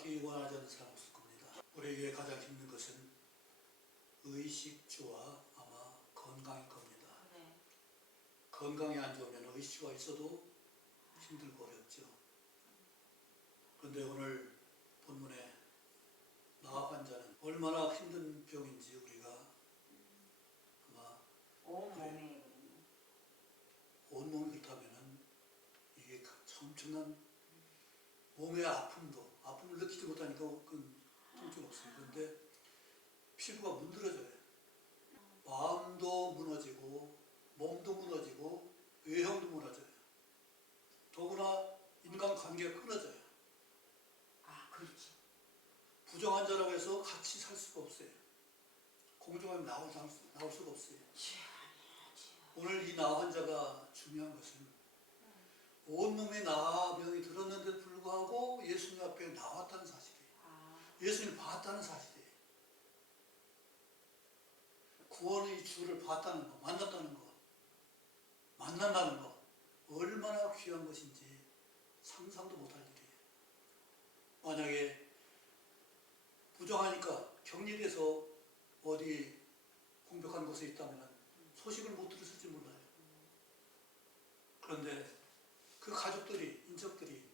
받기 원하지 않는 사람 없을 겁니다. 우리에게 가장 힘든 것은 의식주와 아마 건강일 겁니다. 네. 건강이 안 좋으면 의식주가 있어도 힘들고 어렵죠. 그런데 오늘 본문에 나아 환자는 얼마나 힘든 병인지 우리가 아마 온몸에 온몸이 그렇다면 이게 엄청난 몸의 아픔을 느끼지 못하니까 그건 통증 없어요. 그런데 피부가 문드러져요. 마음도 무너지고 몸도 무너지고 외형도 무너져요. 더구나 인간관계가 끊어져요. 그렇죠. 부정환자라고 해서 같이 살 수가 없어요. 공정하게 나올 수가 없어요. 오늘 이 나아 환자가 중요한 것은 온몸에 나아병이 들었는데도 불구하고 예수님 앞에 나왔다는 사실이에요. 예수님을 봤다는 사실이에요. 구원의 주를 봤다는 거, 만났다는 거, 만난다는 거 얼마나 귀한 것인지 상상도 못할 일이에요. 만약에 부정하니까 격리돼서 어디 공백한 곳에 있다면 소식을 못 들었을지 몰라요. 그런데 그 가족들이, 인척들이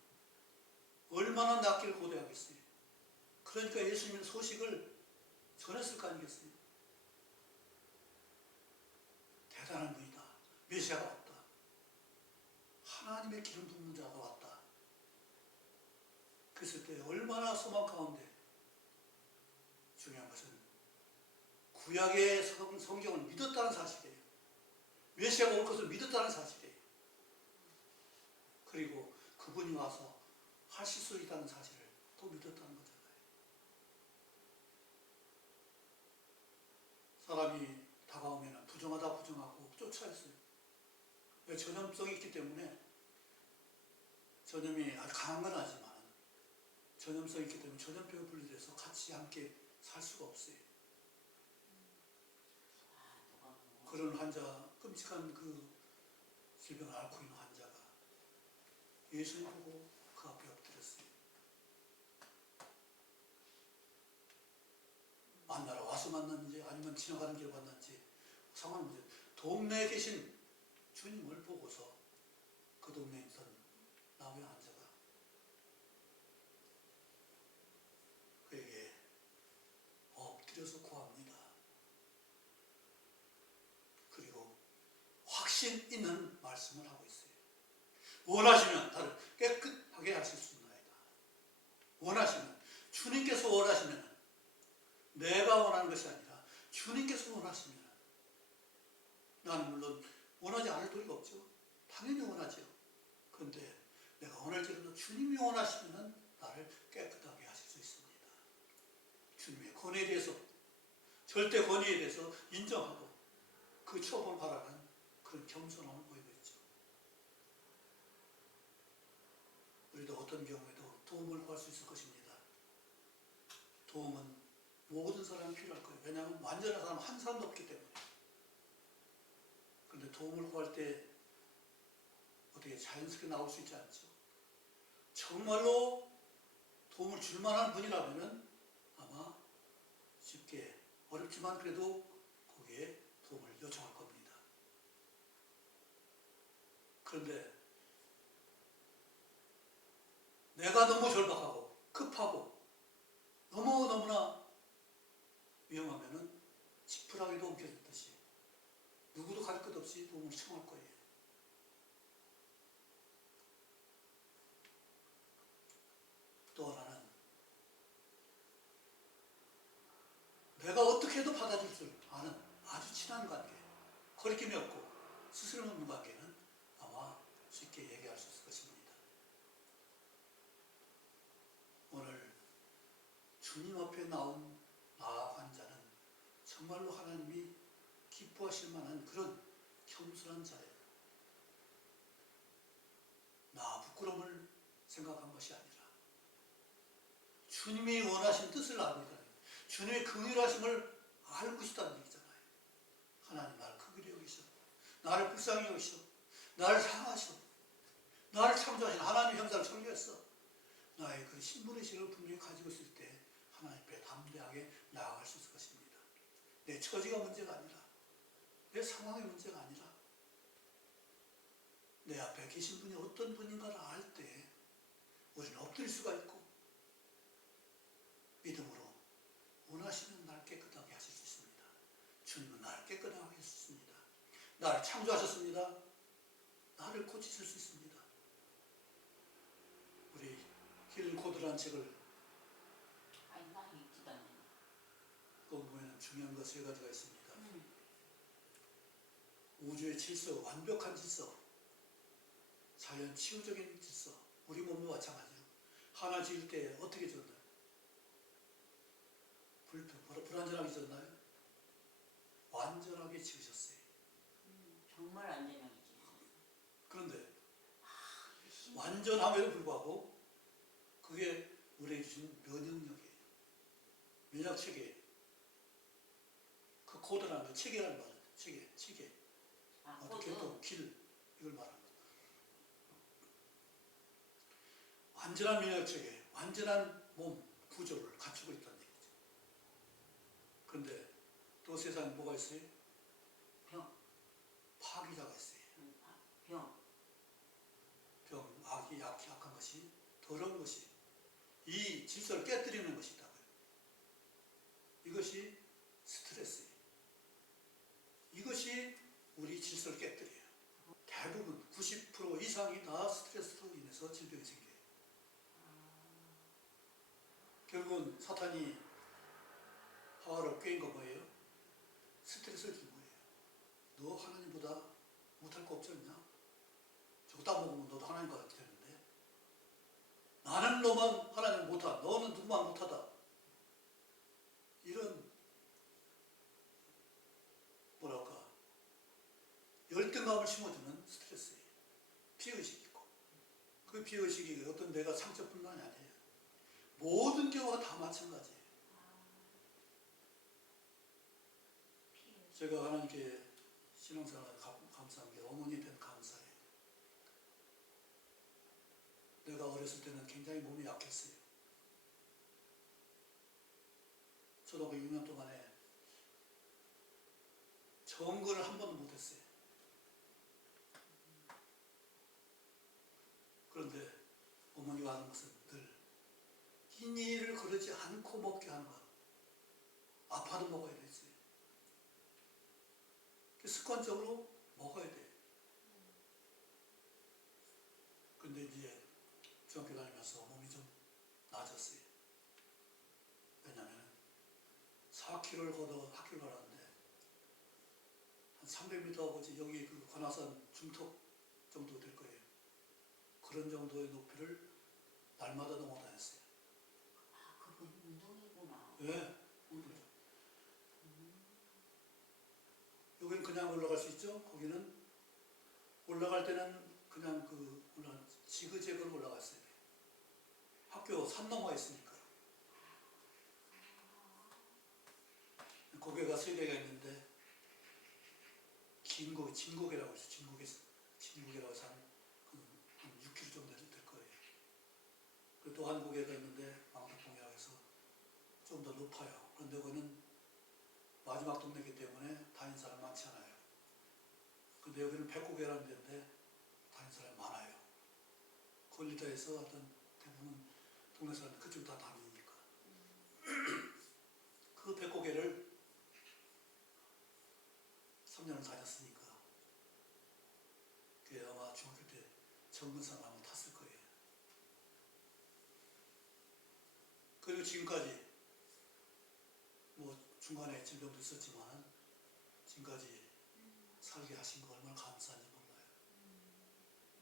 얼마나 낫기를 고대하겠어요. 그러니까 예수님의 소식을 전했을 거 아니겠어요. 대단한 분이다. 메시아가 왔다. 하나님의 기름 붓는 자가 왔다. 그랬을 때 얼마나 소망 가운데 중요한 것은 구약의 성경을 믿었다는 사실이에요. 메시아가 올 것을 믿었다는 사실이에요. 그리고 그분이 와서 하실 수 있다는 사실을 또 믿었다는 거잖아요. 사람이 다가오면 부정하고 쫓아했어요. 왜? 전염성이 있기 때문에. 전염이 아주 강한 건 아니지만 전염성이 있기 때문에 전염병에 분리돼서 같이 함께 살 수가 없어요. 그런 환자, 끔찍한 그 질병을 앓고 있는 환자가 예수님 보고 그 앞에 엎드렸어요. 만나러 와서 만났는지 아니면 지나가는 길에 만났는지 상황은 문제. 동네에 계신 주님을 보고서 그 동네에 있던 나무의 환자가 그에게 엎드려서 구합니다. 그리고 확신 있는 말씀을 하고 있어요. 원하시면 나를 깨끗하게 하실 수 있나이다. 원하시면, 주님께서 원하시면, 내가 원하는 것이 아니라 주님께서 원하시면, 나는 물론 원하지 않을 도리가 없죠. 당연히 원하죠. 그런데 내가 원할지라도 주님이 원하시면 나를 깨끗하게 하실 수 있습니다. 주님의 권위에 대해서, 절대 권위에 대해서 인정하고 그 처벌을 바라는 그런 겸손함을 보이고 있죠. 우리도 어떤 경우에도 도움을 구할 수 있을 것입니다. 도움은 모든 사람이 필요할 거예요. 왜냐하면 완전한 사람 한 사람도 없기 때문에. 그런데 도움을 구할 때 어떻게 자연스럽게 나올 수 있지 않죠. 정말로 도움을 줄 만한 분이라면 아마 쉽게, 어렵지만 그래도 거기에 도움을 요청할 겁니다. 그런데 내가 너무 절박하고 급하고 너무나 위험하면은 지푸라기도 엉켜졌듯이 누구도 갈 것 없이 도움을 청할 거예요. 또 하나는 내가 어떻게 해도 받아줄 줄 아는 아주 친한 관계, 거리낌이 없고 스스럼 없는 관계는 아마 쉽게 얘기할 수 있을 것입니다. 오늘 주님 앞에 나온 나아 환자는 정말로 하나님이 기뻐하실 만한 그런 겸손한 자예요. 나 부끄러움을 생각한 것이 아니라 주님이 원하신 뜻을 압니다. 주님의 긍휼하심을 알고 있다는 얘기잖아요. 하나님 나를 긍휼히 여기셔, 나를 불쌍히 여기셔, 나를 사랑하셔, 나를 창조하신 하나님의 형상을 창조했어. 나의 그 신분의식을 분명히 가지고 처지가 문제가 아니라, 내 상황의 문제가 아니라, 내 앞에 계신 분이 어떤 분인가를 알 때 우리는 엎드릴 수가 있고 믿음으로 원하시면 나를 깨끗하게 하실 수 있습니다. 주님은 나를 깨끗하게 하실 수 있습니다. 나를 창조하셨습니다. 나를 고치실 수 있습니다. 우리 힐링 코드라는 책을 아니 나 읽지도 않네. 거기 보면 중요한 거 세 가지가 있습니다. 우주의 질서, 완벽한 질서, 자연 치유적인 질서, 우리 몸도 마찬가지예요. 하나 지을 때 어떻게 지었나요? 불완전하게 지었나요? 완전하게 지으셨어요. 정말 안전하게 지었어. 그런데 완전함에도 불구하고 그게 우리에게 주신 면역력이에요. 면역체계. 그 코드라는 거, 체계라는 말은 체계. 아, 어떻게 코드. 또 길, 이걸 말합니다. 완전한 면역체계, 완전한 몸 구조를 갖추고 있다는 얘기죠. 그런데 또 세상에 뭐가 있어요? 병. 파기자가 있어요. 병. 악이 약한 것이, 더러운 것이, 이 질서를 깨뜨리는 것이 있다고요. 이것이 스트레스예요. 이것이 우리 질서를 깨뜨려요. 대부분 90% 이상이 다 스트레스로 인해서 질병이 생겨요. 결국은 사탄이 하와를 꾀인 거 뭐예요? 스트레스를 준 거예요. 너 하나님보다 못할 거 없지 않냐? 저거 따먹으면 너도 하나님과 같이 되는데, 나는 너만 하나님 못하다, 너는 누구만 못하다, 이런 뭐랄까 열등감을 심어주는 스트레스예요. 피해의식이 있고, 그 피해의식이 어떤 내가 상처뿐만이 아니에요. 모든 경우가 다 마찬가지예요. 제가 하나님께 신앙생활 감사한 게 어머니에 대한 감사예요. 내가 어렸을 때는 굉장히 몸이 약했어요. 초등학교 6년 동안에 정거를 한 번도 못했어요. 그런데 어머니가 하는 것은 늘 흰일을 거르지 않고 먹게 하는 것. 아파도 먹어야 되지. 습관적으로 먹어야 돼. 근데 이제 중학교 다니면서 몸이 좀 나아졌어요. 왜냐하면 4km를 걷어 학교를 가라는데 한 300m 아버지 여기 그 관악산 중턱 정도 될 거예요. 그런 정도의 높이를 날마다 넘어 다녔어요. 아, 그건 운동이구나. 왜? 여기는 그냥 올라갈 수 있죠? 거기는 올라갈 때는 그냥 지그재그로 올라갔어요. 학교 산 넘어에 있으니까. 고개가 세 개가 있는데 진곡이라고 해서 진곡이라고 해서 한 6km 정도 될 거예요. 그리고 또 한 고개가 있는데 망덕봉이라고 해서 좀 더 높아요. 그런데 그거는 마지막 동네이기 때문에 다니는 사람 많지 않아요. 근데 여기는 백고개라는 데인데 다니는 사람이 많아요. 걸리다 해서 어떤 대부분 동네 사람들 그쪽 다 다니니까. 그 백고개를 3년을 다녔으니까 그게 아마 중학교 때 정근상 한번 탔을 거예요. 그리고 지금까지 뭐 중간에 질병도 있었지만 지금까지 살게 하신 거 얼마나 감사한지 몰라요.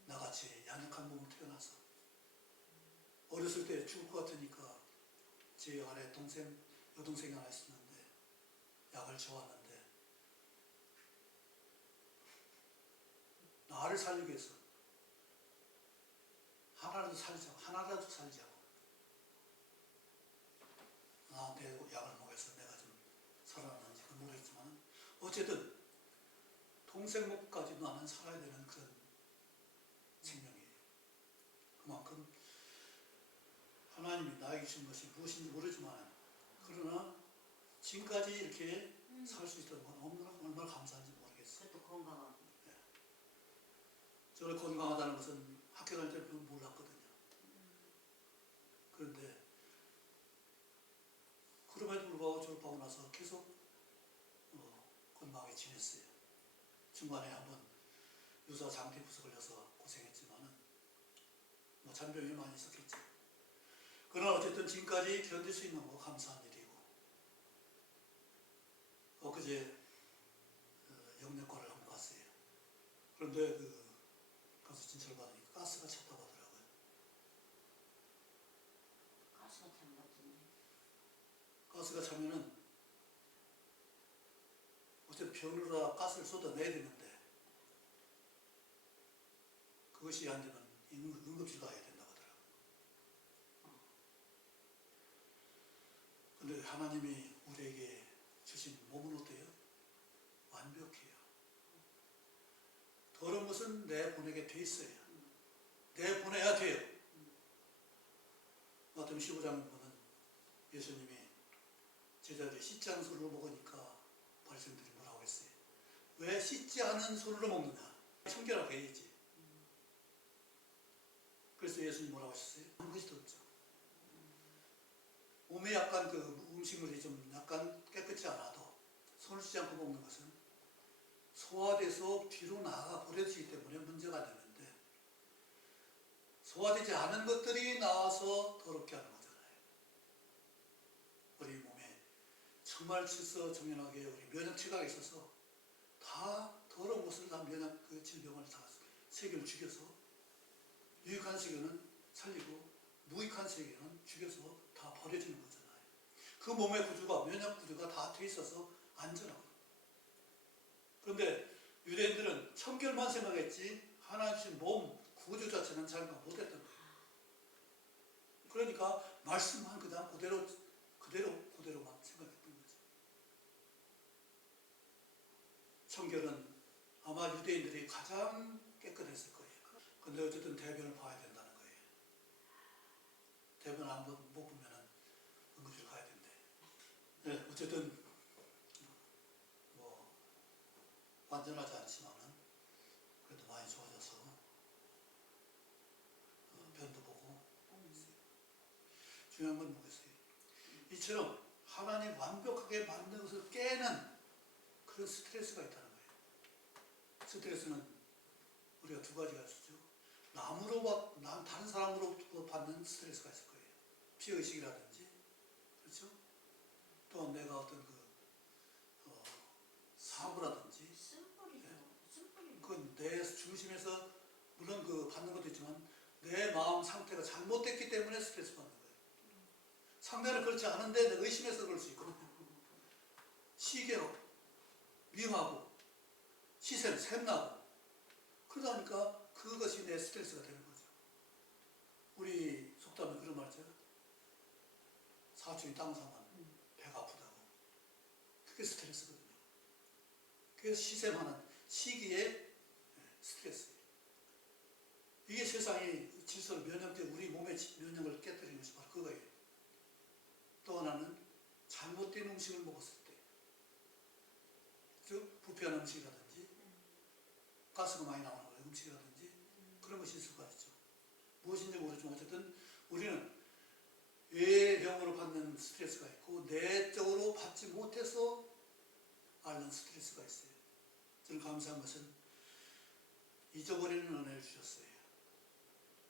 나같이 연약한 몸을 태어나서 어렸을 때 죽을 것 같으니까 제 아래 여동생이 하나 있었는데 약을 줘왔는데 나를 살리기 위해서 하나라도 살자고 내 약을 먹여서 내가 좀 살아났는지 그건 모르겠지만 어쨌든 동생 목까지 나는 살아야 되는 그런 생명이에요. 그만큼 하나님이 나에게 준 것이 무엇인지 모르지만 그러나 지금까지 이렇게 살 수 있다는 건 얼마나 감사한지 모르겠어요. 그것도 건강하고. 저를 건강하다는 것은 학교 다닐 때 별로 몰랐거든요. 그런데 그럼에도 불구하고 졸업하고 나서 계속 건강하게 지냈어요. 중간에 한번 유사 장기부스 걸려서 고생했지만은 뭐 잔병이 많이 있었겠죠. 그러나 어쨌든 지금까지 견딜 수 있는 거 감사한 일이고, 엊그제 영내과를 한번 갔어요. 그런데 가서 진찰 받으니까 가스가 찼다고 하더라고요. 가스가 찬 것 같은데. 가스가 차면은 어쨌든 병으로다 가스를 쏟아내야 되는데 그것이 안 되면 응급실 가야 된다고 하더라고요. 근데 하나님이 우리에게 주신 몸은 어때요? 완벽해요. 더러운 것은 내보내게 돼 있어요. 내보내야 돼요. 마태복음 15장 보면 예수님이 제자들이 씻지 않은 손으로 먹으니까 바리새인들이 뭐라고 했어요? 왜 씻지 않은 손으로 먹느냐? 청결하게 해야지. 그래서 예수님 뭐라고 하셨어요? 한 것이 없죠. 몸에 약간 음식물이 좀 약간 깨끗지 않아도 손을 씻지 않고 먹는 것은 소화돼서 뒤로 나가 버려지기 때문에 문제가 되는데, 소화되지 않은 것들이 나와서 더럽게 하는 거잖아요. 우리 몸에 정말 질서 정연하게 우리 면역 체계가 있어서 다 더러운 것을 다 면역 질병을 다 세균을 죽여서, 유익한 세균은 살리고 무익한 세균은 죽여서 다 버려지는 거잖아요. 그 몸의 구조가, 면역 구조가 다 돼 있어서 안전하거든요. 그런데 유대인들은 청결만 생각했지 하나님 주신 몸 구조 자체는 생각 못했던 거예요. 그러니까 말씀만 그냥 그대로만 생각했던 거죠. 청결은 아마 유대인들이 가장 깨끗했을 거예요. 근데 어쨌든 대변을 봐야 된다는 거예요. 대변 안 못 보면은 응급실 가야 된대. 네, 어쨌든 뭐 완전하지 않지만은 그래도 많이 좋아져서 변도 보고 있어요. 중요한 건 뭐겠어요? 이처럼 하나님 완벽하게 만든 것을 깨는 그런 스트레스가 있다는 거예요. 스트레스는 우리가 두 가지가 있죠. 다른 사람으로 받는 스트레스가 있을 거예요. 피해의식이라든지, 그렇죠? 또 내가 어떤 사고라든지, 그건 내 중심에서 물론 받는 것도 있지만 내 마음 상태가 잘못됐기 때문에 스트레스 받는 거예요. 상대는 그렇지 않은데 내가 의심해서 그럴 수 있거든요. 시계로 미워하고 시세를 샘나고 그러다 보니까 그것이 내 스트레스가 되는 거죠. 우리 속담에 그런 말 있잖아요. 사촌이 땅 사면 배가 아프다고. 그게 스트레스거든요. 그래서 시샘하는 시기의 스트레스예요. 이게 세상의 질서를 우리 몸의 면역을 깨뜨리는 것이 바로 그거예요. 또 하나는 잘못된 음식을 먹었을 때, 즉 부패한 음식이라든지 가스가 많이 나오는 거예요. 음식이라든지 그런 것이 있을 수가 있죠. 무엇인지 모르지만 어쨌든 우리는 외형으로 받는 스트레스가 있고 내적으로 받지 못해서 앓는 스트레스가 있어요. 저는 감사한 것은 잊어버리는 은혜를 주셨어요.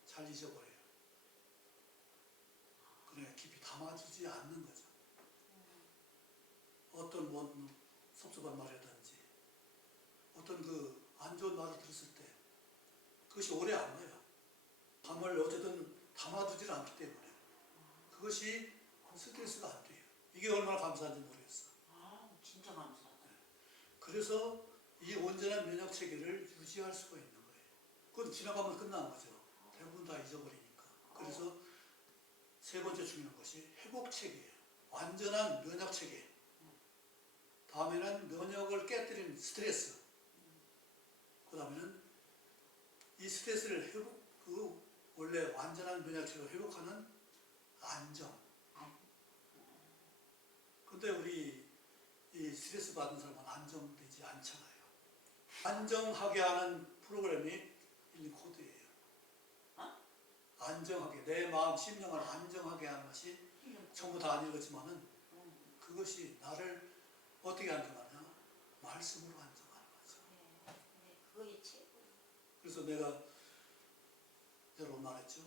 잘 잊어버려요. 그래 깊이 담아주지 않는 거죠. 어떤 섭섭한 말이라든지 어떤 안 좋은 말을 들었을 때 그것이 오래 안 가요. 담을 어쨌든 담아두질 않기 때문에 그것이 스트레스가 안 돼요. 이게 얼마나 감사한지 모르겠어. 진짜 감사하다. 그래서 이 온전한 면역 체계를 유지할 수가 있는 거예요. 그건 지나가면 끝나는 거죠. 대부분 다 잊어버리니까. 그래서 세 번째 중요한 것이 회복 체계예요. 완전한 면역 체계. 다음에는 면역을 깨뜨리는 스트레스. 그 다음에는 이 스트레스를 원래 완전한 면역 체계를 회복하는 안정. 근데 우리 이 스트레스 받은 사람은 안정되지 않잖아요. 안정하게 하는 프로그램이 있는 코드예요. 어? 안정하게, 내 마음, 심령을 안정하게 하는 것이 전부 다 아니겠지만은 그것이 나를 어떻게 안정하냐? 말씀으로 안정하는 거죠. 네, 그거이 최고. 그래서 내가 여러 번 말했죠.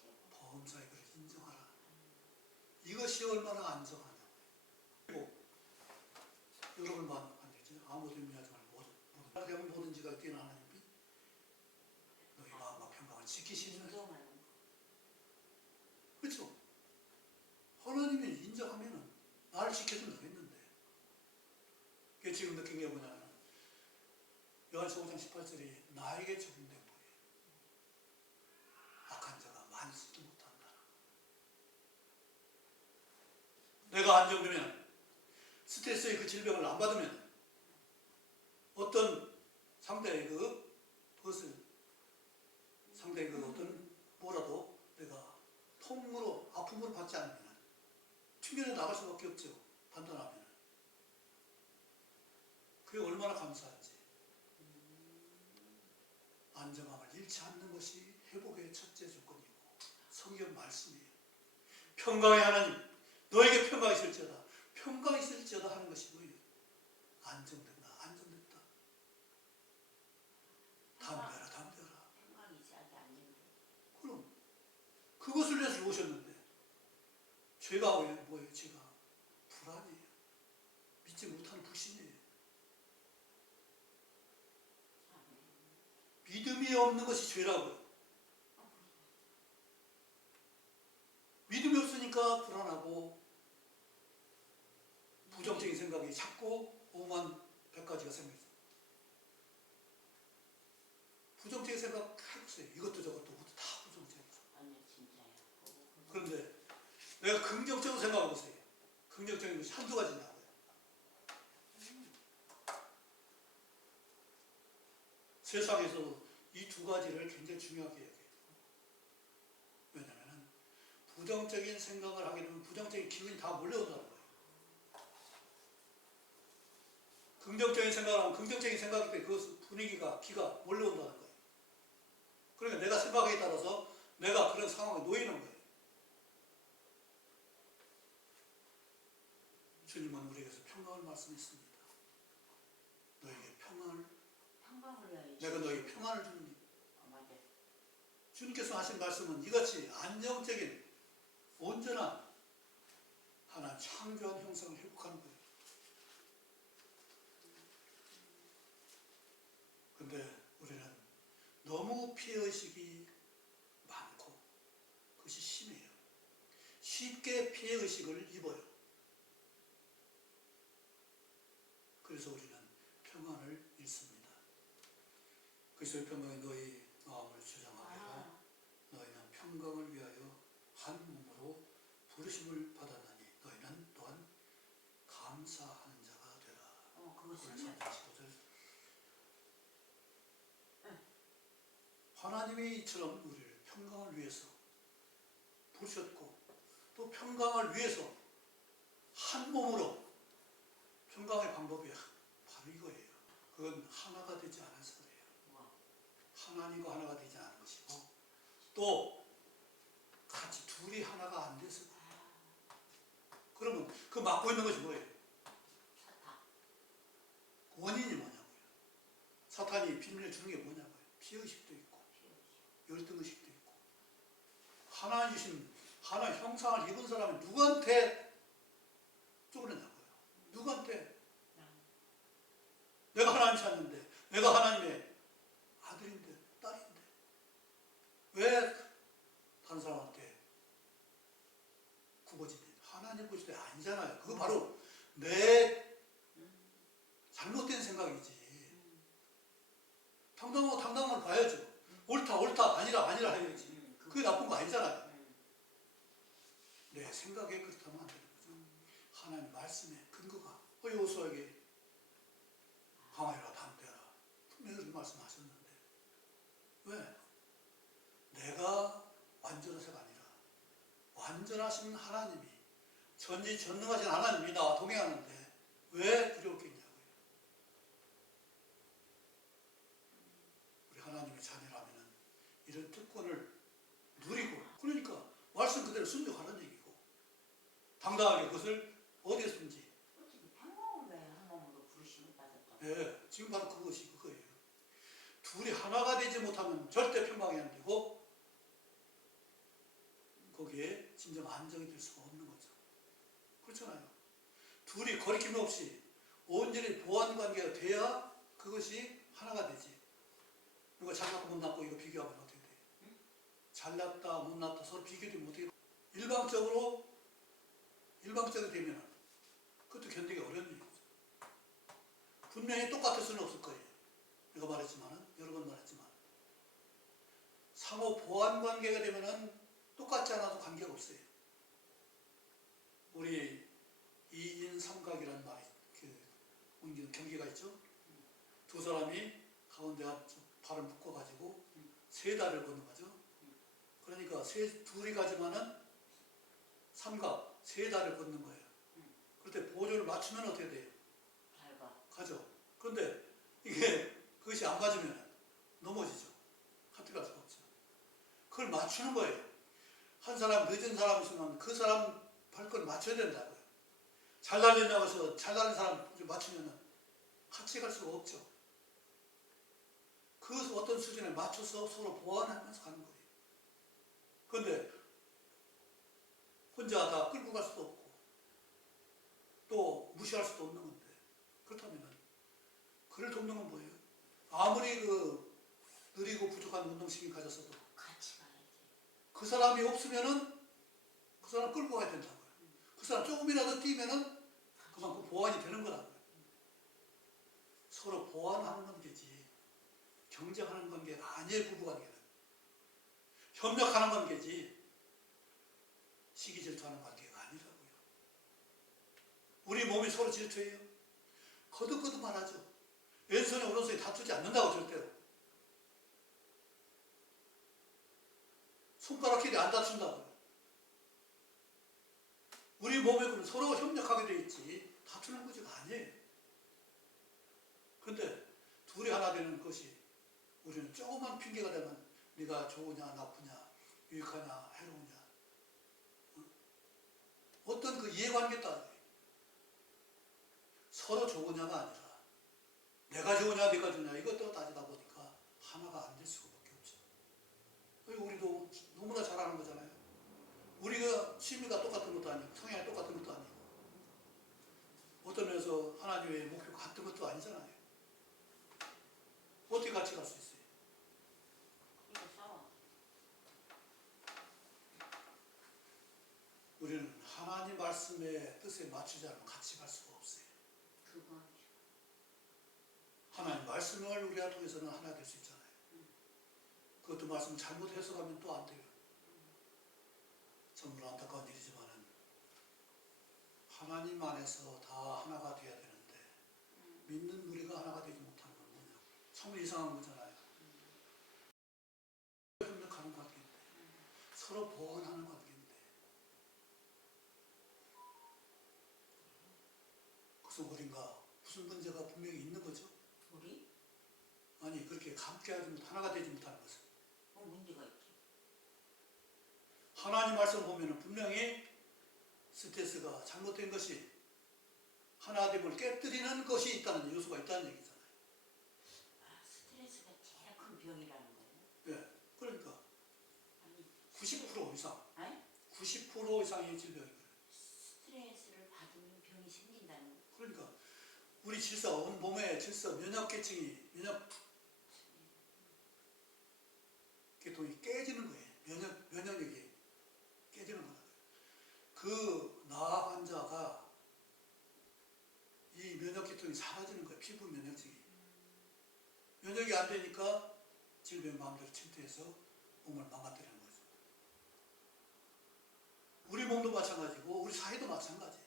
최고. 범사의 그를 인정하라. 이것이 얼마나 안정하냐고요. 그리고 여러분만 안 되지. 아무도 의미하지 말고 모든 모든 지가 뛰는 하나님이 너희 마음과 평강을 지키시는. 인정하는 거. 그렇죠. 하나님이 인정하면은 나를 지켜준다고 했는데 그게 지금 느낀 게 뭐냐면 요한서 5장 18절이 나에게 적용된 거예요. 악한 자가 만지도 못한다. 내가 안정되면 스트레스의 그 질병을 안 받으면 어떤 상대의 그것을 상대의 그 어떤 뭐라도 내가 통으로 아픔으로 받지 않으면 튕겨내 나갈 수밖에 없죠. 판단하면 그게 얼마나 감사한지. 안정함을 잃지 않는 것이 회복의 첫째 조건이고 성경 말씀이에요. 평강의 하나님 너에게 평강이 있을지어다. 평강이 있을지어다 하는 것이 뭐예요? 안정된다. 안정됐다. 담대하라. 담대하라. 평강이 있어야지 안정돼. 그럼 그것을 위해서 오셨는데 죄가 뭐예요? 죄가 불안이에요. 믿지 못하는 불신이에요. 믿음이 없는 것이 죄라고요. 믿음이 없으니까 불안하고 부정적인 생각이 자꾸 오만 100가지가 생겨요. 부정적인 생각 해보세요. 이것도 저것도 그것도 다 부정적이죠. 아니야 진짜야. 그런데 내가 긍정적으로 생각해 보세요. 긍정적인 것이 한두 가지냐고요. 세상에서 이 두 가지를 굉장히 중요하게 여겨요. 왜냐하면 부정적인 생각을 하게 되면 부정적인 기운이 다 몰려온다는 거예요. 긍정적인 생각을 하면 긍정적인 생각이 때 그 분위기가 기가 몰려온다는 거예요. 그러니까 내가 생각에 따라서 내가 그런 상황에 놓이는 거예요. 주님은 우리에게서 평강을 말씀했습니다. 너에게 평강을 평강을 위하여. 내가 너에게 평안을 주니. 맞아. 주님께서 하신 말씀은 이같이 안정적인 온전한 하나님 창조한 형상을 회복하는 거예요. 그런데 우리는 너무 피해의식이 많고 그것이 심해요. 쉽게 피해의식을 입어요. 그래서 우리는 평안을 잃습니다. 그리스도의 평강이 너희 마음을 주장하게 하여 너희는 평강을 위하여 한 몸으로 부르심을 받았나니 너희는 또한 감사하는 자가 되라. 그것은 하나님이 이처럼 우리를 평강을 위해서 부르셨고 또 평강을 위해서 한 몸으로 평강의 방법이 바로 이거예요. 그건 하나가 되지 않아서 그래요. 하나님과 하나가 되지 않은 것이고 또 같이 둘이 하나가 안 돼서 그래요. 그러면 그 막고 있는 것이 뭐예요? 사탄. 원인이 뭐냐고요. 사탄이 비밀을 주는 게 뭐냐고요. 피의식도 있고 열등의식도 있고 하나님 주신 하나의 형상을 입은 사람이 누구한테 쫓겨낸다고요. 누구한테? 내가 하나님 찾는데 내가 하나님의 아들인데 딸인데 왜 다른 사람한테 굽어지니? 하나님 보실 때 아니잖아요. 그거 바로 내 잘못된 생각이지. 당당함을 봐야죠. 옳다 아니라 해야지. 그게 나쁜 거 아니잖아요. 내 생각에 그렇다면 안 되는 거죠. 하나님 말씀의 근거가 여호수아에게 강하여라 담대하라 분명히 그렇게 말씀하셨는데 왜? 내가 완전하세가 아니라 완전하신 하나님이 전지전능하신 하나님이 나와 동행하는데 왜 두려웠겠냐고요. 우리 하나님의 자녀라면 이런 특권을 누리고, 그러니까 말씀 그대로 순종하는 얘기고, 당당하게 그것을 어디에서든지. 어떻게 평강을 한 몸으로 부르심을 받았다고? 네, 지금 바로 그것이 그거예요. 둘이 하나가 되지 못하면 절대 평강이 안 되고 거기에 진정 안정이 될 수가 없는 거죠. 그렇잖아요. 둘이 거리낌 없이 온전히 보완 관계가 돼야 그것이 하나가 되지. 이거 잘났고 못났고 이거 비교하면 어떻게 돼? 잘났다 못났다 서로 비교되면 어떻게 돼? 일방적으로 되면 그것도 견디기 어려운 얘기죠. 분명히 똑같을 수는 없을 거예요. 내가 말했지만은 여러 번 말했지만 상호 보완 관계가 되면은 똑같지 않아도 관계가 없어요. 우리 2인 삼각이라는 말이 옮기는 경기가 있죠. 두 사람이 가운데 발을 묶어가지고 세 달을 걷는 거죠. 그러니까 둘이 가지만은 삼각 세 달을 걷는 거예요. 그럴 때 보조를 맞추면 어떻게 돼요? 가죠. 그런데 그것이 안 맞으면 넘어지죠. 같이 갈 수가 없죠. 그걸 맞추는 거예요. 한 사람 늦은 사람 있으면 그 사람 발걸음 맞춰야 된다고요. 잘 달린다고 해서 잘 달린 사람 맞추면 같이 갈 수가 없죠. 그 어떤 수준에 맞춰서 서로 보완하면서 가는 거예요. 그런데 혼자 다 끌고 갈 수도 없고 또 무시할 수도 없는 건데, 그렇다면 그를 돕는 건 뭐예요? 아무리 느리고 부족한 운동신이 가졌어도 같이 가야지. 그 사람이 없으면은 그 사람 끌고 가야 된다고요. 그 사람 조금이라도 뛰면은 그만큼 보완이 되는 거라고요. 서로 보완하는 관계지 경쟁하는 관계가 아니에요. 부부관계는 협력하는 관계지 시기 질투하는 관계가 아니라고요. 우리 몸이 서로 질투해요. 거듭거듭말하죠. 왼손에 오른손이 다투지 않는다고 절대로. 손가락끼리 안 다툰다고요. 우리 몸에 서로 협력하게 돼 있지 다투는 거지가 아니에요. 그런데 둘이 하나 되는 것이 우리는 조그만 핑계가 되면 네가 좋으냐 나쁘냐 유익하냐 해로우냐 어떤 그 이해관계 따져요. 서로 좋으냐가 아니라 내가 좋으냐 네가 좋으냐 이것도 따지다 보니까 하나가 안 될 수밖에 없죠. 우리도 너무나 잘하는 거잖아요. 우리가 취미가 똑같은 것도 아니고 성향이 똑같은 것도 아니고 어떤 면에서 하나님의 목표가 같은 것도 아니잖아요. 어떻게 같이 갈 수 있어요? 이거 싸워. 우리는 하나님 말씀의 뜻에 맞추지 않으면 같이 갈 수가 없어요. 그건 하나님 말씀을 우리가 통해서는 하나 될 수 있잖아요. 그것도 말씀을 잘못 해석하면 또 안 돼요. 정말 안타까운 일이지만은 하나님 안에서 다 하나가 돼야 되는데 믿는 우리가 하나가 되지 못하는 건 뭐냐? 참 이상한 거잖아요. 협력하는 관계인데 서로 보완하는 관계인데 그래서 우리가 무슨 문제가 분명히 있는 거죠? 우리? 아니 그렇게 함께하지 못 하나가 되지 못하는 것은 뭐 문제가 있지. 하나님 말씀 보면은 분명히 스트레스가 잘못된 것이 하나됨을 깨뜨리는 것이 있다는 요소가 있다는 얘기잖아요. 스트레스가 제일 큰 병이라는 거예요. 네, 그러니까 아니 90% 이상, 아니? 90% 이상의 질병이에요. 스트레스를 받으면 병이 생긴다는 거. 그러니까 우리 질서, 온 몸의 질서, 면역 계층이 계통이 깨지는 거예요. 면역력이 깨지는 거예요. 그 나 환자가 이 면역 계통이 사라지는 거예요. 피부 면역력이. 면역이 안 되니까 질병 마음대로 침투해서 몸을 망가뜨리는 거죠. 우리 몸도 마찬가지고 우리 사회도 마찬가지.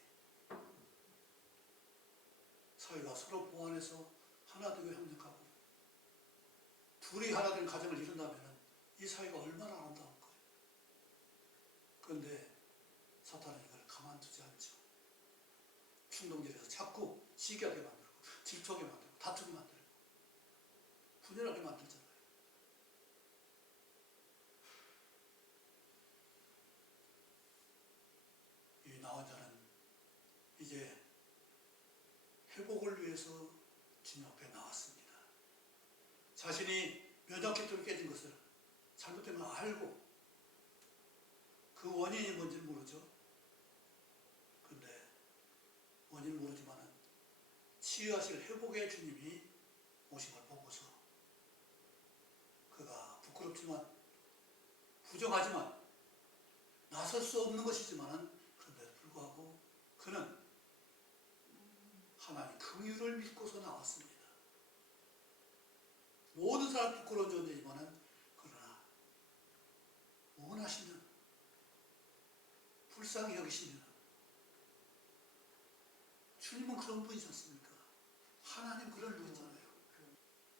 사회가 서로 보완해서 하나 되고 협력하고 둘이 하나 된 가정을 이룬다면 이 사회가 얼마나 아름다울 거예요. 그런데 사탄은 이걸 가만두지 않죠. 충동질에서 자꾸 시기하게 만들고 질투하게 만들고 다투게 만들고 분열하게 만들잖아요. 이 나 혼자는 이제 회복을 위해서 주님 앞에 나왔습니다. 자신이 면역기틀이 깨진 것을 잘못된 걸 알고 그 원인이 뭔지는 모르죠. 근데 원인은 모르지만은 치유하실 회복의 주님이 오신 걸 보고서 그가 부끄럽지만 부정하지만 나설 수 없는 것이지만은 그런데도 불구하고 그는 하나님 긍휼을 믿고서 나왔습니다. 모든 사람 부끄러운 존재지만은 그러나 원하시는 불쌍히 여기시는 주님은 그런 분이지 않습니까? 하나님 그런 분이잖아요.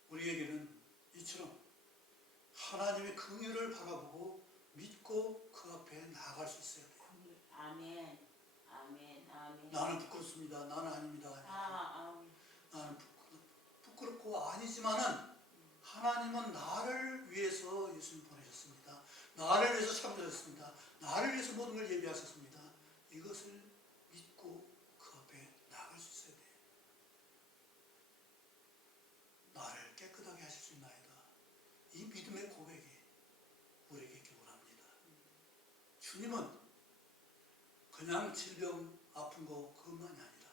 우리에게는 이처럼 하나님의 긍휼을 바라보고 믿고 그 앞에 나아갈 수 있어야 돼요. 아멘. 아멘. 아멘. 나는 부끄럽습니다. 나는 아닙니다. 아멘. 나는 부끄럽고 아니지만은 하나님은 나를 위해서 예수님 보내셨습니다. 나를 위해서 참으셨습니다. 나를 위해서 모든 걸 예비하셨습니다. 이것을 믿고 그 앞에 나아갈 수 있어야 돼요. 나를 깨끗하게 하실 수 있나이다. 이 믿음의 고백이 우리에게 있기 원합니다. 주님은 그냥 질병 아픈 거 그것만이 아니라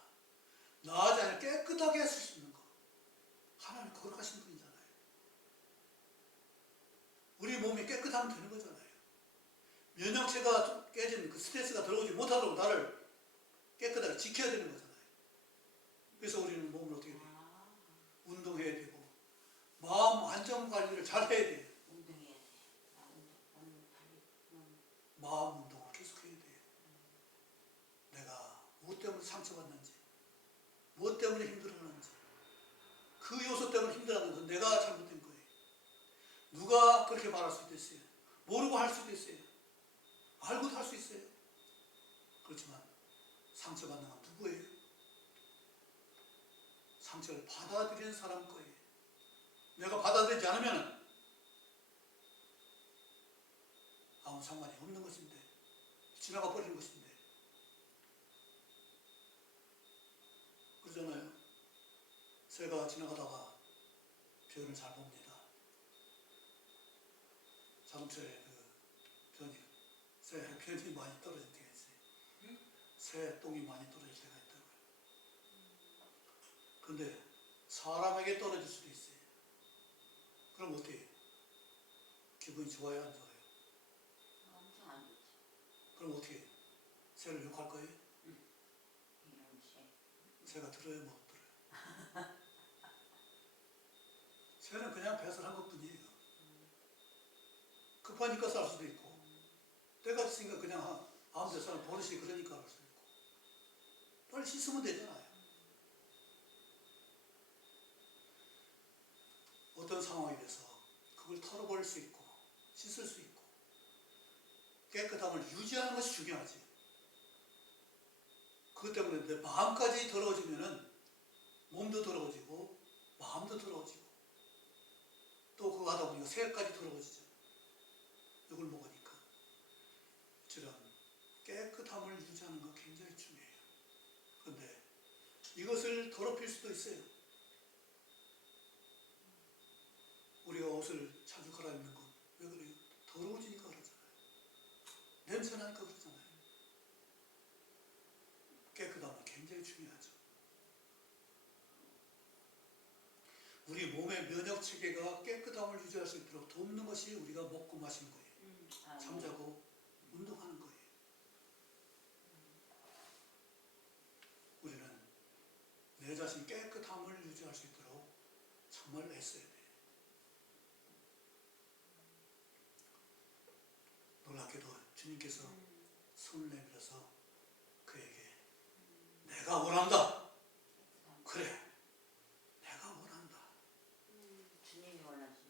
나아지 않아 깨끗하게 하실 수 있는 거. 하나님 거룩하신 분이잖아요. 우리 몸이 깨끗하면 되는 거잖아요. 면역체가 깨진 그 스트레스가 들어오지 못하도록 나를 깨끗하게 지켜야 되는 거잖아요. 그래서 우리는 몸을 어떻게 돼요? 운동해야 되고 마음 안정 관리를 잘 해야 돼요. 운동해야 돼. 마음 운동을 계속 해야 돼요. 내가 무엇 때문에 상처받는지 무엇 때문에 힘들어하는지 그 요소 때문에 힘들어하는 건 내가 잘못된 거예요. 누가 그렇게 말할 수도 있어요. 모르고 할 수도 있어요. 알고도 할 수 있어요. 그렇지만 상처받는 건 누구예요? 상처를 받아들이는 사람 거예요. 내가 받아들이지 않으면 아무 상관이 없는 것인데 지나가 버리는 것인데 그러잖아요. 새가 지나가다가 변을 잘 봅니다. 자동차에 새 변이 많이 떨어질 때가 있어요. 새 똥이 많이 떨어질 때가 있다고요. 근데 사람에게 떨어질 수도 있어요. 그럼 어떻게 해요? 기분이 좋아요, 안 좋아요? 엄청 안 좋지. 그럼 어떻게 해요? 새를 욕할 거예요? 이런 새. 새가 들어요, 못 들어요? 새는 그냥 배설한 것뿐이에요. 급하니까 쌀 수도 있고 때가 있으니까 그냥 아무 데서나 버릇이 그러니까 할 수도 있고 빨리 씻으면 되잖아요. 어떤 상황에 대해서 그걸 털어버릴 수 있고 씻을 수 있고 깨끗함을 유지하는 것이 중요하지. 그것 때문에 내 마음까지 더러워지면은 몸도 더러워지고 마음도 더러워지고 또 그거 하다 보니까 새까지 더러워지죠. 이걸 먹으니까. 이처럼 깨끗함을 유지하는 거 굉장히 중요해요. 그런데 이것을 더럽힐 수도 있어요. 우리가 옷을 자주 갈아입는 건 왜 그래요? 더러워지니까 그러잖아요. 냄새나니까 그러잖아요. 깨끗함은 굉장히 중요하죠. 우리 몸의 면역 체계가 깨끗함을 유지할 수 있도록 돕는 것이 우리가 먹고 마시는 거예요. 잠자고 운동하는 거예요. 우리는 내 자신 깨끗함을 유지할 수 있도록 정말 애써야 돼요. 놀랍게도 주님께서 손을 내밀어서 그에게 내가 원한다. 그래, 내가 원한다. 주님이 원하시는.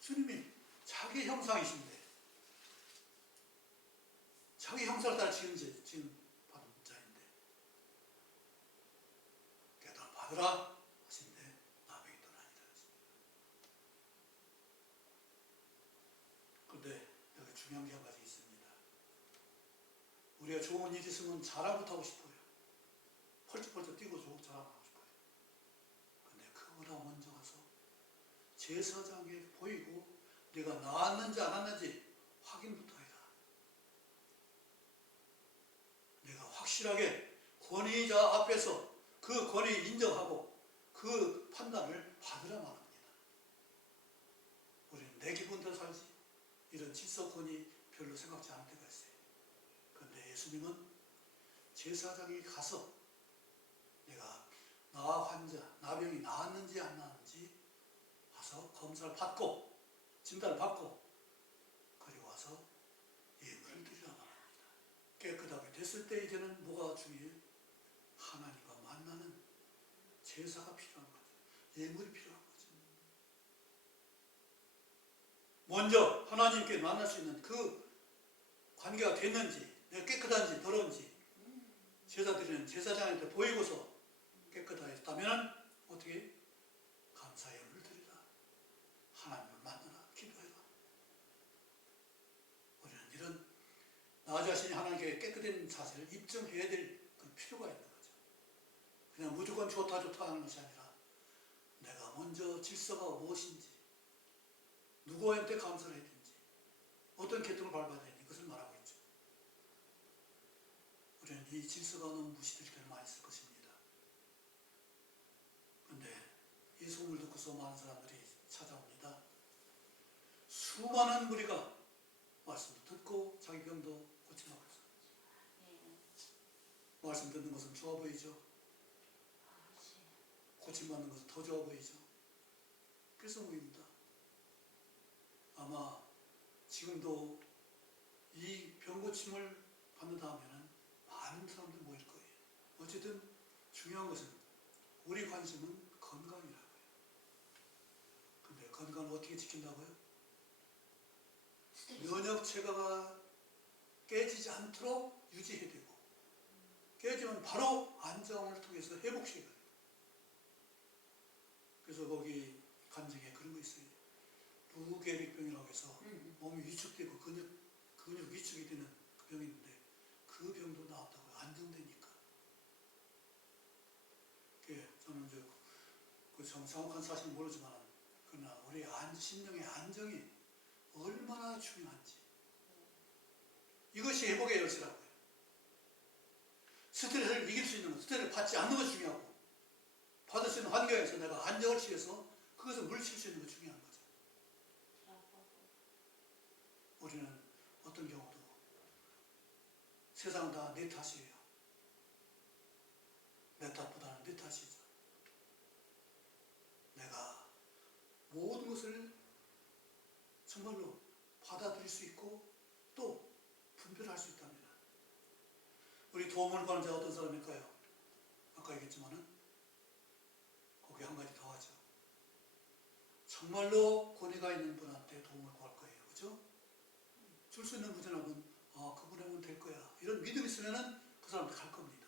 주님이 자기 형상이신데 자기 형상을 따라 지은 받은 자인데 받으라 하신데 나병이 떠나니라 하십니다. 그런데 여기 중요한 게 한 가지 있습니다. 우리가 좋은 일 있으면 자랑부터 하고 싶어요. 펄쩍펄쩍 뛰고 자랑하고 싶어요. 근데 그거보다 먼저 가서 제사장에 보이고 내가 나았는지 안 왔는지 확인부터 해라. 내가 확실하게 권위자 앞에서 그 권위 인정하고 그 판단을 받으라 말합니다. 우리는 내 기분대로 살지 이런 질서권이 별로 생각지 않을 때가 있어요. 그런데 예수님은 제사장이 가서 내가 나 환자, 나 병이 나았는지 안 나았는지 와서 검사를 받고 진단을 받고 그리고 와서 예물을 드리라 말합니다. 깨끗하게 됐을 때 이제는 뭐가 중요해요? 하나님과 만나는 제사가 필요한 거죠. 예물이 필요한 거죠. 먼저 하나님께 만날 수 있는 그 관계가 됐는지 내가 깨끗한지 더러운지 제사 드리는 제사장한테 보이고서 깨끗하였다면 어떻게? 감사 예물을 드리라. 하나님을 만나라. 기도해라. 우리는 이런 나 자신이 하나님께 깨끗한 자세를 입증해야 될 그 필요가 있는 거죠. 그냥 무조건 좋다 하는 것이 아니라 내가 먼저 질서가 무엇인지 누구한테 감사를 해야 되는지 어떤 계통을 밟아야 되는지 그것을 말하고 있죠. 우리는 이 질서가 너무 무시될 때는 많이 있을 것입니다. 그런데 이 소문을 듣고서 많은 사람들이 찾아옵니다. 수많은 무리가 말씀을 듣고 자기 병도 고치라고 했어요. 말씀 듣는 것은 좋아 보이죠. 고침받는 것은 더 좋아 보이죠. 그래서 모입니다. 아마 지금도 이 병고침을 받는다 하면 많은 사람들이 모일 거예요. 어쨌든 중요한 것은 우리 관심은 건강이라고요. 근데 건강을 어떻게 지킨다고요? 면역 체계가 깨지지 않도록 유지해야 되고 깨지면 바로 안정을 통해서 회복시켜야 돼요. 그래서 거기 간증에 그런 거 있어요. 루게릭병이라고 해서 몸이 위축되고 근육 위축이 되는 그 병이 있는데 그 병도 나왔다고요. 안정되니까. 저는 그 정확한 사실은 모르지만 그러나 우리 심령의 안정이 얼마나 중요한지 이것이 회복의 열쇠라고요. 스트레스를 이길 수 있는 것, 스트레스를 받지 않는 것이 중요하고 받을 수 있는 환경에서 내가 안정을 취해서 그것을 물칠 수 있는 것이 중요한 거죠. 우리는 어떤 경우도 세상 다 내 탓이에요. 내 탓보다는 내 탓이죠. 내가 모든 것을 정말로 받아들일 수 있고 또 분별할 수 있답니다. 우리 도움을 구하는 자가 어떤 사람일까요? 아까 얘기했지만은 거기 한 가지 더 하죠. 정말로 권위가 있는 분한테 도움을 구할 거예요. 그죠? 줄 수 있는 분이라면 그분하면 될 거야. 이런 믿음이 있으면은 그 사람한테 갈 겁니다.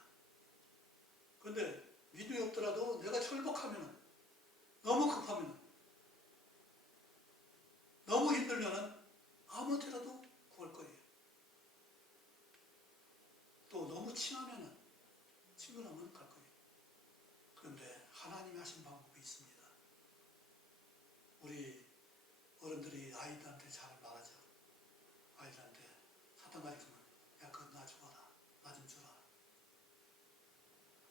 그런데 믿음이 없더라도 내가 철복하면은 너무 급하면은 너무 힘들면은 아무한테라도 구할 거예요. 또 너무 친하면은 친근하면 갈 거예요. 그런데 하나님이 하신 방법이 있습니다. 우리 어른들이 아이들한테 잘 말하죠. 아이들한테 사탕가지 주면 야 그거 나 줘라. 나 좀 주라.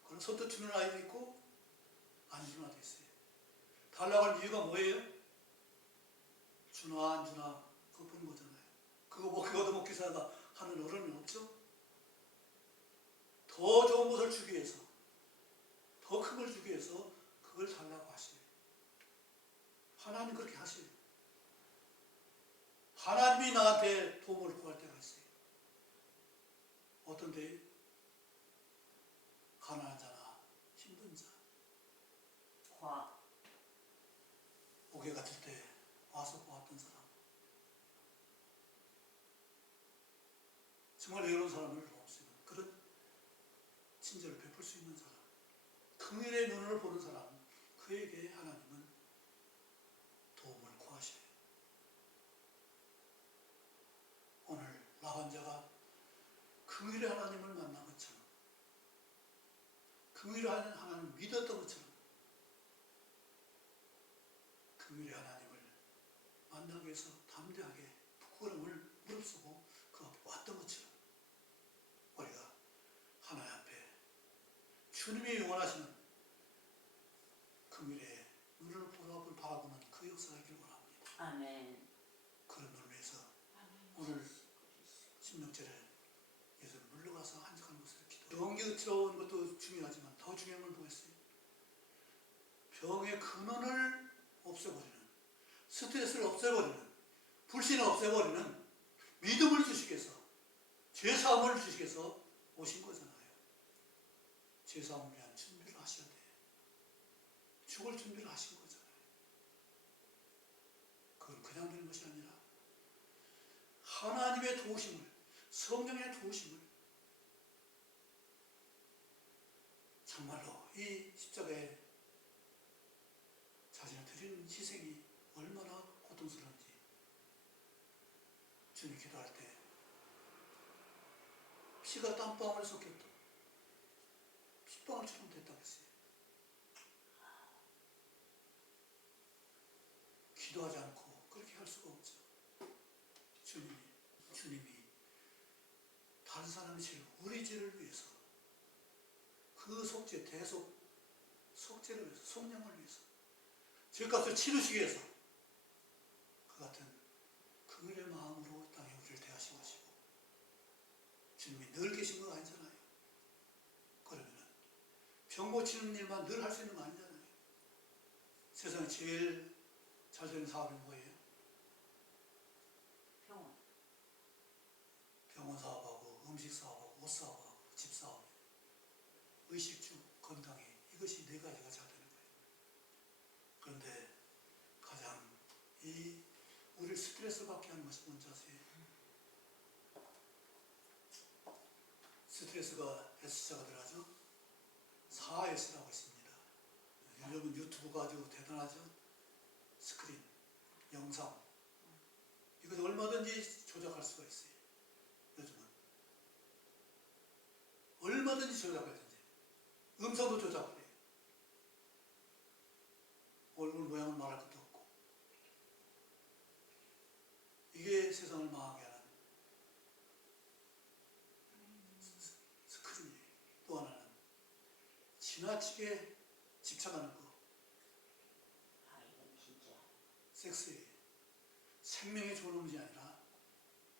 그럼 선뜻 주는 아이도 있고 안 주는 아이도 있어요. 달라고 하는 이유가 뭐예요? 주나 안 주나 그거 보는 거잖아요. 그거 얻어먹기 위해서 하는 어른은 없죠? 더 좋은 것을 주기 위해서 더 큰 걸 주기 위해서 그걸 달라고 하시네요. 하나님 그렇게 하세요. 하나님이 나한테 도움을 구할 때가 있어요. 어떤 데 가난한 자나 힘든 자 옥에 갇힐 때 와서 보았던 사람 정말 외로운 사람을 도울 수 있는 그런 친절을 베풀 수 있는 사람 긍휼의 눈을 보는 사람, 그에게 하나님은 도움을 구하셔요. 오늘 나 혼자가 긍휼의 하나님을 만난 것처럼, 긍휼의 하나님을 믿었던 것처럼, 긍휼의 하나님을 만나기 위해서 담대하게 부끄러움을 무릅쓰고 그 앞에 왔던 것처럼, 우리가 하나님 앞에 주님이 원하시는 긍휼의 눈을 바라보는 그 역사가 있기를 원합니다. 아멘. 그런 눈을 위해서 아멘. 오늘 심령제를 예수 물러가서 한적한 곳에서 기도. 병이 것도 중요하지만 더 중요한 건 뭐겠어요? 병의 근원을 없애버리는, 스트레스를 없애버리는, 불신을 없애버리는 믿음을 주시기 위해서, 죄사함을 주시기 위해서 오신 거잖아요. 죄사함을 위한 준비를 하셔야 돼요. 죽을 준비를 하신 거잖아요. 그건 그냥 되는 것이 아니라 하나님의 도우심을, 성령의 도우심을, 정말로 이 십자가에 자신을 드리는 희생이 얼마나 고통스러운지 주님 기도할 때 피가 땀방울 섞였다, 핏방울처럼 됐다고 했어요. 기도하지 않고 그렇게 할 수가 없죠. 주님이 다른 사람의 죄를, 우리 죄를 위해서, 그 속죄, 속죄를 위해서, 속량을 위해서, 죄값을 치르시기 위해서 그 같은 긍휼의 마음으로 땅에 우리를 대하신 것이고, 주님이 늘 계신 거 아니잖아요. 그러면은 병 고치는 일만 늘 할 수 있는 거 아니잖아요. 세상에 제일 잘 되는 사업이 뭐예요? 병원 사업하고, 음식 사업하고, 옷 사업하고, 집 사업, 의식주, 건강에, 이것이 네 가지가 잘 되는 거예요. 그런데 가장 우리를 스트레스 받게 하는 것이 뭔지 아세요? 스트레스가 S자가 들어가죠? 4S라고 있습니다. 여러분 유튜브가 아주 대단하죠? 스크린, 영상, 이것 얼마든지 조작할 수가 있어요. 요즘은 얼마든지 조작하든지, 음성도 조작을 해요. 얼굴 모양을 말할 것도 없고, 이게 세상을 망하게 하는 스크린이에요. 또 하나는 지나치게 집착하는 거, 이건 진짜. 섹스에 생명에 좋은 문제가 아니라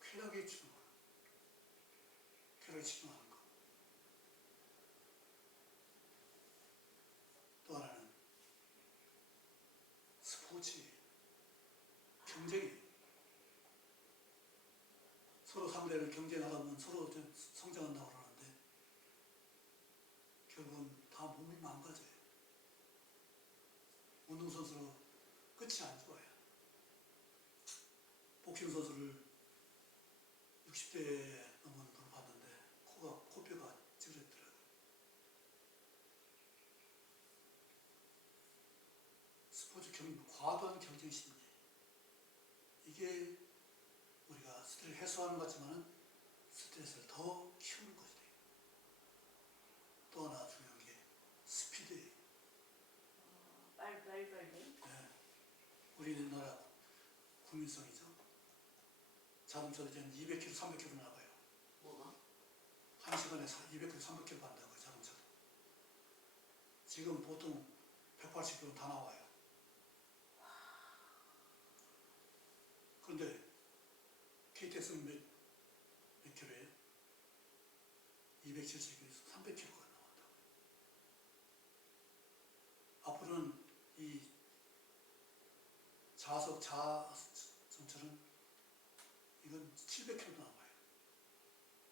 쾌락에 치중하는 거, 쾌락에 치중하는 거. 또 하나는 스포츠, 경쟁이, 서로 상대를 경쟁하다 보면 서로 성장한다고 그러는데 결국은 다 몸이 망가져요. 운동선수로 끝이 안 좋아요. 복싱 선수를 60대 넘은 걸 봤는데 코뼈가 찌그러졌더라고요. 스포츠 과도한 경쟁 심리, 이게 우리가 스트레스를 해소하는 것 같지만 스트레스를 더 키우는 것이 돼요. 또 하나 중요한 게 스피드예요. 빨리. 네. 우리나라 국민성이죠. 자동차도 이제 200km, 300km 나가요. 뭐가? 1시간에 200km, 300km 간다고요, 자동차도. 지금 보통 180km 다 나와요. 그런데 KTX는 몇 킬로예요? 270km에서 300km가 나온다고요. 앞으로는 이 자전처럼 이건 700km도 나와요.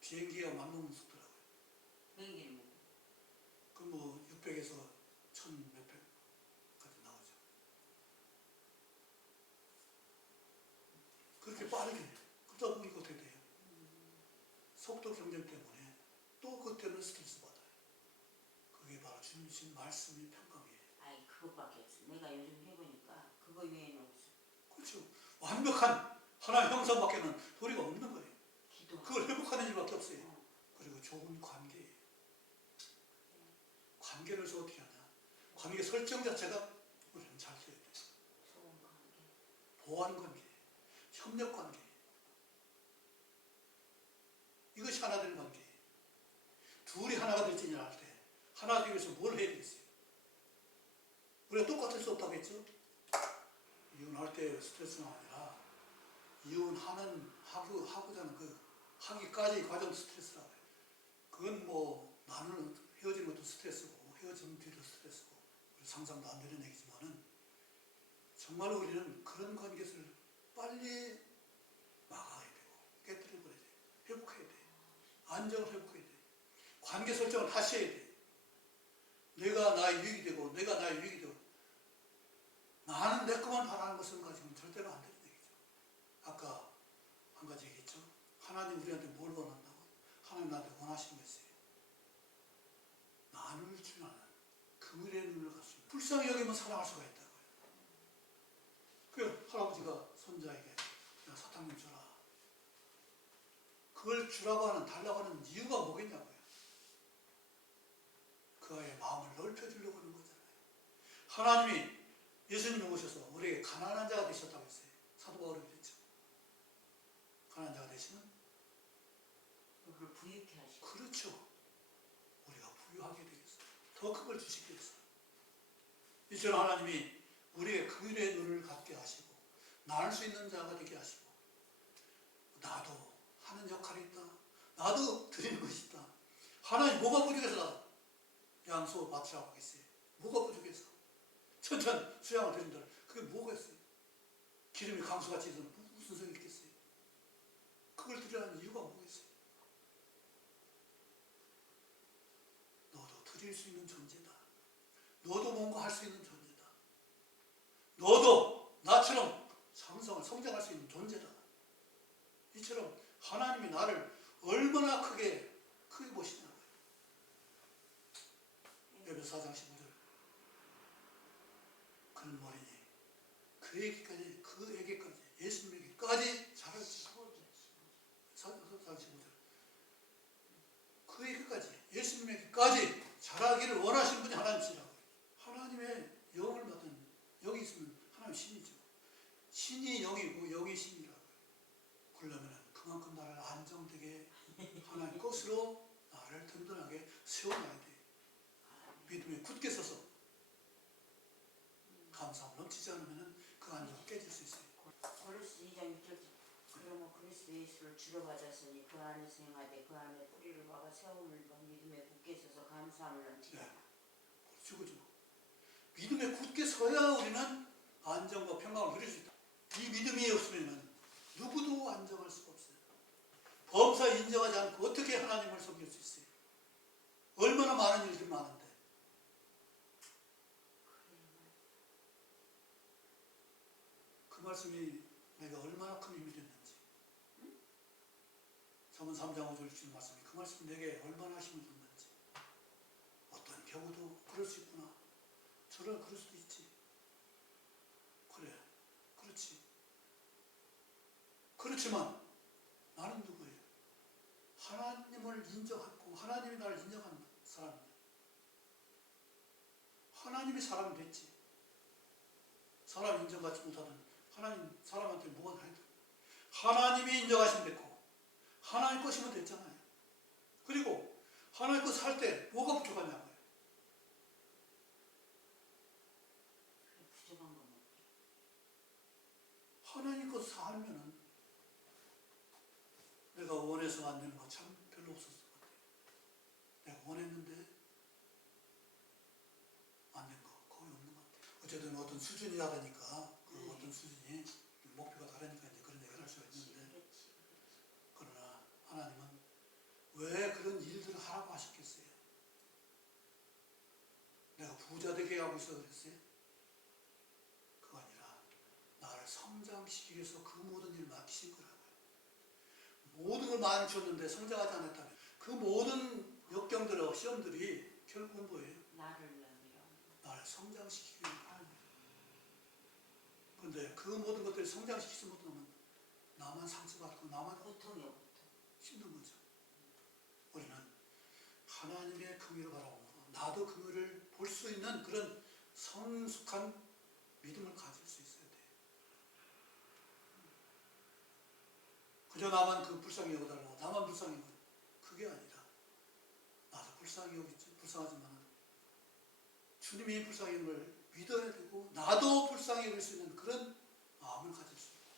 비행기가 맘 먹는 속도라고요. 비행기는 뭐? 그 뭐 600에서 1000 몇백까지 나오죠. 그렇게 빠르게 그러다 보니까 어떻게 돼요? 속도 경쟁 때문에 또 그것 때문에 스트레스 받아요. 그게 바로 주신 말씀이 평강이에요. 아이 그것밖에 없어. 내가 요즘 해보니까 그거 외에는 없어. 그렇죠. 완벽한 하나의 형상밖에는 도리가 없는 거예요. 기도. 그걸 회복하는 일밖에 없어요. 어. 그리고 좋은 관계예요. 관계를 어떻게 하냐. 관계 설정 자체가 우리는 잘 해야 돼요. 좋은 관계. 보완 관계, 협력 관계. 이것이 하나 되는 관계예요. 둘이 하나가 될지는 알 때 하나 되기 위해서 뭘 해야 되겠어요? 우리가 똑같을 수 없다고 했죠? 이혼할 때 스트레스가 아니라 하고자 하는 그 하기까지 과정 스트레스라고 해요. 그건 뭐 나는 헤어지는 것도 스트레스고 헤어진 뒤도 스트레스고 상상도 안 되는 얘기지만은 정말 우리는 그런 관계를 빨리 막아야 되고 깨뜨려 버려야 돼요. 회복해야 돼요. 안정을 회복해야 돼요. 관계 설정을 다시 해야 돼요. 내가 나의 유익이 되고 내가 나의 유익이 되고 나는 내 것만 바라는 것을 가지고는 절대로 안 되는 얘기죠. 아까 한 가지 얘기했죠. 하나님 우리한테 뭘 원한다고? 하나님 나한테 원하시는 거 있어요. 나눌 줄 아는 그물의 눈을 갖습니다. 불쌍히 여기면 사랑할 수가 있다고요. 그 할아버지가 손자에게 야, 사탕 좀 주라. 그걸 주라고 하는 달라고 하는 이유가 뭐겠냐고요. 그 아이의 마음을 넓혀주려고 하는 거잖아요. 하나님이 예수님을 오셔서 우리에게 가난한 자가 되셨다고 했어요. 사도 바울이 그랬죠. 가난한 자가 되시면 그걸 부유케 하시고. 그렇죠. 우리가 부유하게 되겠어요. 더 큰 걸 주시기 위해서. 이처럼 하나님이 우리의 그일의 눈을 갖게 하시고 나눌 수 있는 자가 되게 하시고 나도 하는 역할이 있다. 나도 드리는 것이 있다. 하나님 뭐가 부족해서 양소 밭이라고 하겠어요. 뭐가 부족해서 천천 수양을 드린다. 그게 뭐가 있어요? 기름이 강수같이 있으면 무슨 소용이 있겠어요? 그걸 드리라는 이유가 뭐겠어요? 너도 드릴 수 있는 존재다. 너도 뭔가 할 수 있는 존재다. 너도 나처럼 성장할 수 있는 존재다. 이처럼 하나님이 나를 얼마나 크게 보시냐고요. 에베소 4장 15절. 그는 머리니 그에게까지 예수님에게까지 자랄지. 4장 15절. 그에게까지 예수님에게까지 자라기를 원하시는 분이 하나님이시라고요. 하나님의 영을 받은 영이 있으면 하나님 신이죠. 신이 영이고 영이 신이라고요. 그러려면 그만큼 나를 안정되게 하나님 것으로 나를 든든하게 세워놔야 돼요. 믿음에 굳게 서서 감사함 넘치지 않으면 그 안정은 깨질 수 있어요. 고린도서 2장 6절. 그러면 그리스도 예수를 주로 받았으니 그 안에서 행하되 그 안에 뿌리를 박아 세움을 받 믿음에 굳게 서서 감사함을 넘치라. 네. 그렇죠. 믿음에 굳게 서야 우리는 안정과 평강을 누릴 수 있다. 이 믿음이 없으면 누구도 안정할 수가 없어요. 범사 인정하지 않고 어떻게 하나님을 섬길 수 있어요? 얼마나 많은 일들이 많은데. 그 말씀이 내가 얼마나 큰 힘이 됐는지. 잠언 3장 5절 주신 말씀이 그 말씀이 내게 얼마나 힘을 줬는지. 어떤 경우도 그럴 수 있구나. 저를 그럴 수도 있지. 그래. 그렇지. 그렇지만 나는 누구예요? 하나님을 인정하고 하나님이 나를 인정하는 사람입니다. 하나님이 사람이 됐지. 사람 인정받지 못하던 하나님 사람한테 뭐가 다르다. 하나님이 인정하시면 됐고 하나님 것이면 됐잖아요. 그리고 하나님 것 살 때 뭐가 부족하냐고요. 부족한 건 없죠. 하나님 것 살면은 내가 원해서 안 되는 거 참 별로 없었을 것 같아요. 내가 원했는데 안 된 거 거의 없는 것 같아요. 어쨌든 어떤 수준이 다르니까 그 어떤 수준이 목표가 다르니까 이제 그런 얘기를 할 수가 있는데 그러나 하나님은 왜 그런 일들을 하라고 하셨겠어요? 내가 부자 되게 하고 있어 그랬어요? 그거 아니라 나를 성장시키기 위해서 그 모든 일을 맡기신 거라고요. 모든 걸 많이 줬는데 성장하지 않았다면 그 모든 역경들, 시험들이 결국은 뭐예요? 나를 위함이라. 나를 성장시키기 위함. 그런데 그 모든 것들을 성장시키지 못하면 나만 상처받고 나만 고통이요, 고통. 힘든 거죠. 우리는 하나님의 긍휼을 바라보므로 나도 긍휼을 볼 수 있는 그런 성숙한 믿음을 가질 수 있어야 돼요. 그저 나만 그 불쌍히 여겨달라고 나만 불쌍히 여겨. 그게 아니라 나도 불쌍히 여기지 불쌍하지만 주님이 불쌍히 여긴 걸 믿어야 되고 나도 불쌍히 여길 수 있는 그런 마음을 가질 수 있고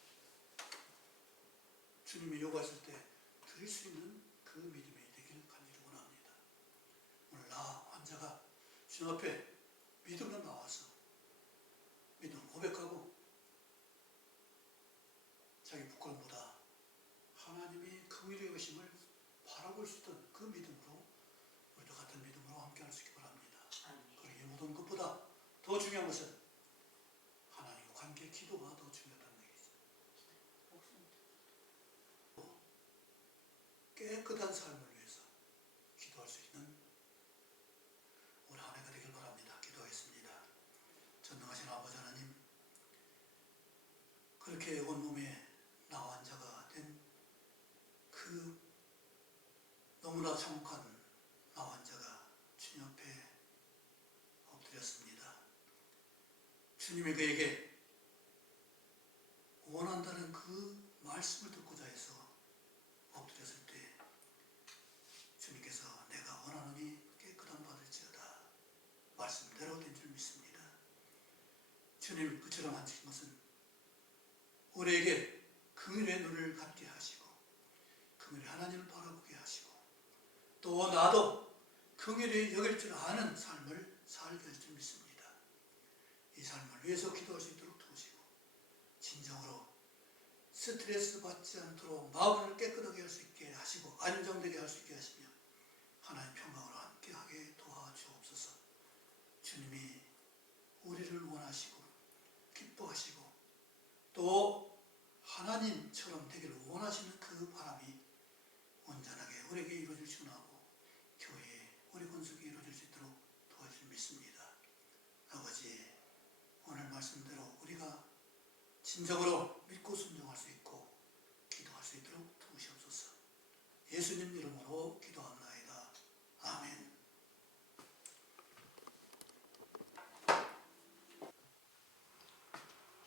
주님이 요구하실 때 드릴 수 있는 그 믿음이 되길 간절히 원합니다. 오늘 나 환자가 주님 앞에 믿음으로 나와서 믿음을 고백하고 자기 부끄럼보다 하나님이 긍휼히 여기심을 바라볼 수 있던 그 믿음으로 우리도 같은 믿음으로 함께할 수 있기 바랍니다. 그리고 이 모든 것보다 더 중요한 것은 하나님과 관계 기도가 더 중요하다는 얘기죠. 깨끗한 삶을 위해서 기도할 수 있는 우리 한 해가 되길 바랍니다. 기도하겠습니다. 전능하신 아버지 하나님, 그렇게 온몸에 나 환자가 된 그 너무나 참혹한 나 환자가 주님 앞에 엎드렸습니다. 주님이 그에게 원한다는 그 말씀을 듣고자 해서 엎드렸을 때 주님께서 내가 원하노니 깨끗함 받을지어다 말씀대로 된 줄 믿습니다. 주님 그처럼 하신 것은 우리에게 긍휼의 눈을 갖게 하시고 긍휼의 하나님을 바라보게 하시고 또 나도 긍휼히 여길 줄 아는 삶을 살게 할 줄 믿습니다. 이 삶을 위해서 기도할 수 있도록 도우시고 진정으로 스트레스 받지 않도록 마음을 깨끗하게 할 수 있게 하시고 안정되게 할 수 있게 하시며 하나님 평강으로 함께하게 도와주옵소서. 주님이 우리를 원하시고 기뻐하시고 또 하나님처럼 되기를 원하시는 그 바람이 온전하게 우리에게 이루어질 줄 원하고 교회에 우리 권속에 이루어질 수 있도록 도와주실 믿습니다. 아버지, 오늘 말씀대로 우리가 진정으로 믿고 순종할 수 있고 기도할 수 있도록 도우시옵소서. 예수님 이름으로